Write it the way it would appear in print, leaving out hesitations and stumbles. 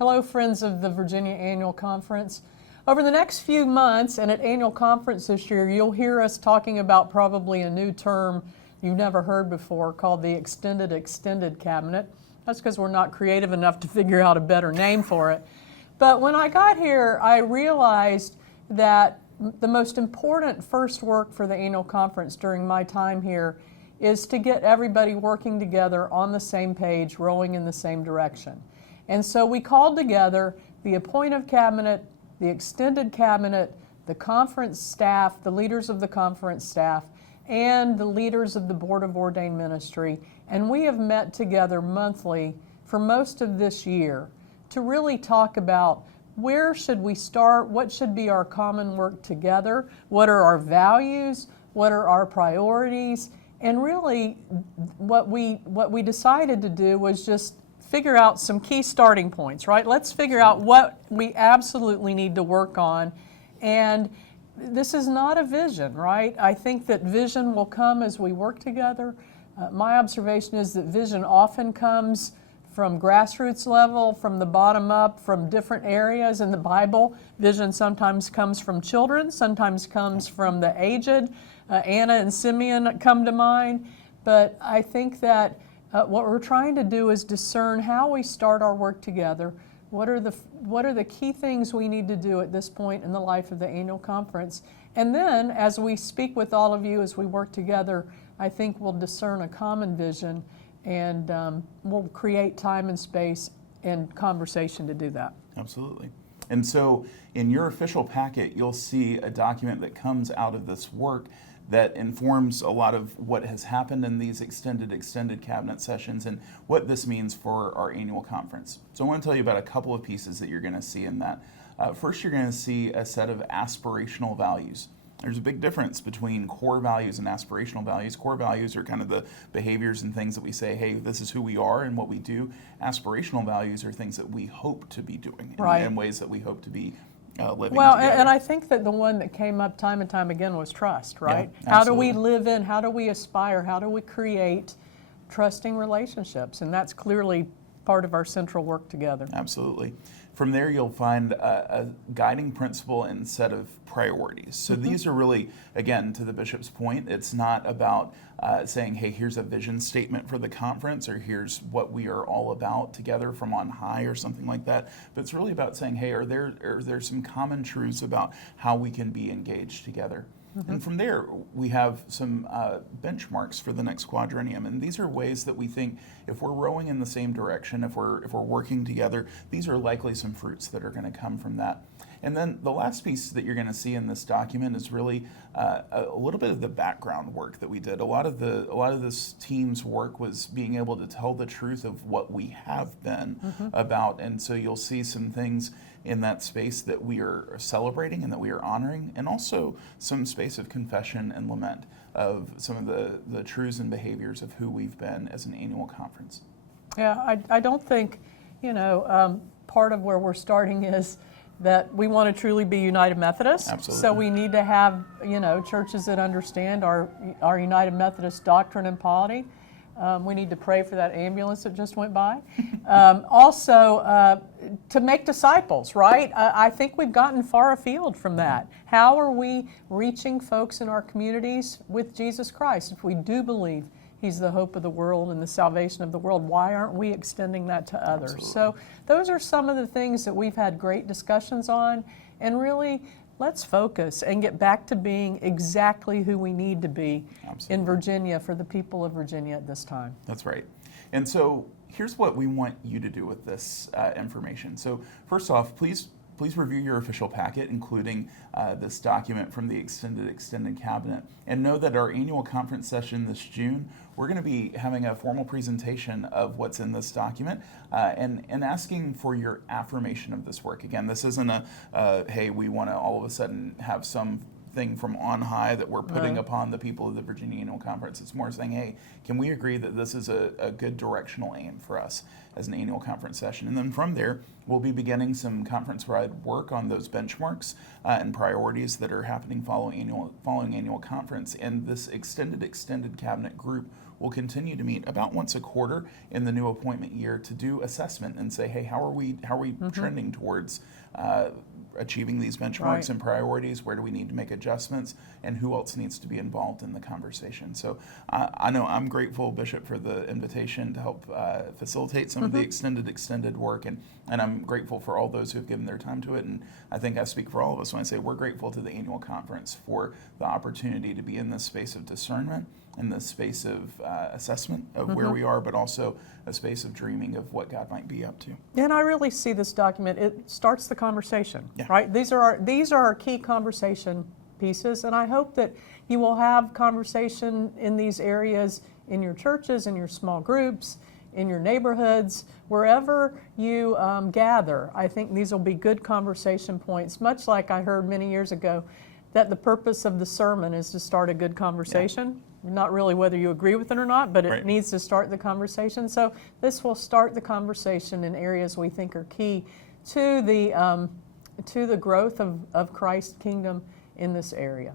Hello, friends of the Virginia Annual Conference. Over the next few months and at Annual Conference this year, you'll hear us talking about probably a new term you've never heard before called the Extended Cabinet. That's because we're not creative enough to figure out a better name for it. But when I got here, I realized that the most important first work for the Annual Conference during my time here is to get everybody working together on the same page, rowing in the same direction. And so we called together the appointive cabinet, the extended cabinet, the conference staff, the leaders of the conference staff, and the leaders of the Board of Ordained Ministry. And we have met together monthly for most of this year to really talk about where should we start, what should be our common work together, what are our values, what are our priorities, and really what we decided to do was just figure out some key starting points, right? Let's figure out what we absolutely need to work on. And this is not a vision, right? I think that vision will come as we work together. My observation is that vision often comes from grassroots level, from the bottom up, from different areas in the Bible. Vision sometimes comes from children, sometimes comes from the aged. Anna and Simeon come to mind. But I think that what we're trying to do is discern how we start our work together. What are the key things we need to do at this point in the life of the annual conference? And then, as we speak with all of you, as we work together, I think we'll discern a common vision, and we'll create time and space and conversation to do that. Absolutely. And so, in your official packet, you'll see a document that comes out of this work that informs a lot of what has happened in these extended cabinet sessions and what this means for our annual conference. So I want to tell you about a couple of pieces that you're going to see in that. First, you're going to see a set of aspirational values. There's a big difference between core values and aspirational values. Core values are kind of the behaviors and things that we say, hey, this is who we are and what we do. Aspirational values are things that we hope to be doing, right, in ways that we hope to be living well, together. And I think that the one that came up time and time again was trust, right? Yeah, how do we live in, how do we aspire, how do we create trusting relationships? And that's clearly part of our central work together. Absolutely. From there, you'll find a guiding principle and set of priorities. So these are really, again, to the bishop's point, it's not about saying, hey, here's a vision statement for the conference, or here's what we are all about together from on high or something like that. But it's really about saying, hey, are there some common truths about how we can be engaged together? And from there, we have some benchmarks for the next quadrennium. And these are ways that we think if we're rowing in the same direction, if we're working together, these are likely some fruits that are going to come from that. And then the last piece that you're going to see in this document is really a little bit of the background work that we did. A lot of this team's work was being able to tell the truth of what we have been about. And so you'll see some things in that space that we are celebrating and that we are honoring, and also some space of confession and lament of some of the truths and behaviors of who we've been as an annual conference. Yeah, I don't think, part of where we're starting is that we want to truly be United Methodist. Absolutely. So we need to have, churches that understand our United Methodist doctrine and polity. We need to pray for that ambulance that just went by. Also, to make disciples, right? I think we've gotten far afield from that. How are we reaching folks in our communities with Jesus Christ? If we do believe He's the hope of the world and the salvation of the world, why aren't we extending that to others? Absolutely. So those are some of the things that we've had great discussions on, and really, let's focus and get back to being exactly who we need to be in Virginia for the people of Virginia at this time. That's right. And so here's what we want you to do with this information. So first off, please review your official packet, including this document from the extended cabinet. And know that our annual conference session this June, we're going to be having a formal presentation of what's in this document and asking for your affirmation of this work. Again, this isn't hey, we want to all of a sudden have some thing from on high that we're putting upon the people of the Virginia Annual Conference. It's more saying, hey, can we agree that this is a good directional aim for us as an annual conference session? And then from there, we'll be beginning some conference-wide work on those benchmarks and priorities that are happening following annual conference. And this extended cabinet group we'll continue to meet about once a quarter in the new appointment year to do assessment and say, hey, how are we trending towards achieving these benchmarks Right. and priorities? Where do we need to make adjustments, and who else needs to be involved in the conversation? So I know I'm grateful, Bishop, for the invitation to help facilitate some of the extended work, and I'm grateful for all those who have given their time to it. And I think I speak for all of us when I say we're grateful to the annual conference for the opportunity to be in this space of discernment, in this space of assessment of where we are, but also a space of dreaming of what God might be up to. And I really see this document, it starts the conversation, Yeah. right? These are our key conversation pieces, and I hope that you will have conversation in these areas in your churches, in your small groups, in your neighborhoods, wherever you gather. I think these will be good conversation points, much like I heard many years ago that the purpose of the sermon is to start a good conversation. Not really whether you agree with it or not, but it Right. needs to start the conversation. So this will start the conversation in areas we think are key to the growth of Christ's kingdom in this area.